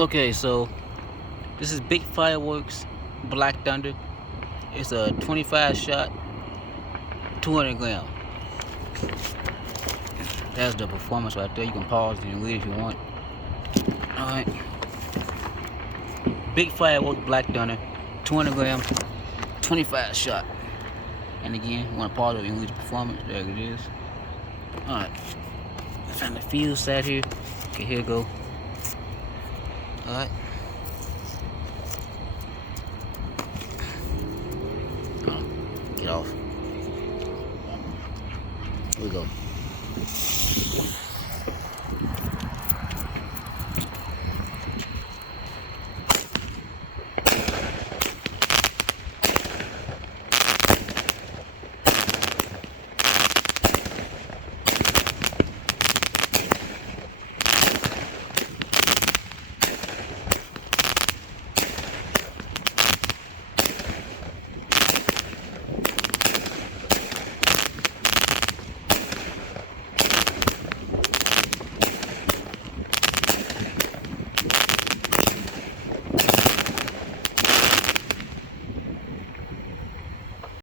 Okay, so this is Big Fireworks Black Thunder. It's a 25 shot, 200 gram. That's the performance right there. You can pause and read if you want. Alright. Big Fireworks Black Thunder, 200 gram, 25 shot. And again, you want to pause it and read the performance. There it is. Alright. Find the fuse side here. Okay, here we go. Alright. Get off. Here we go.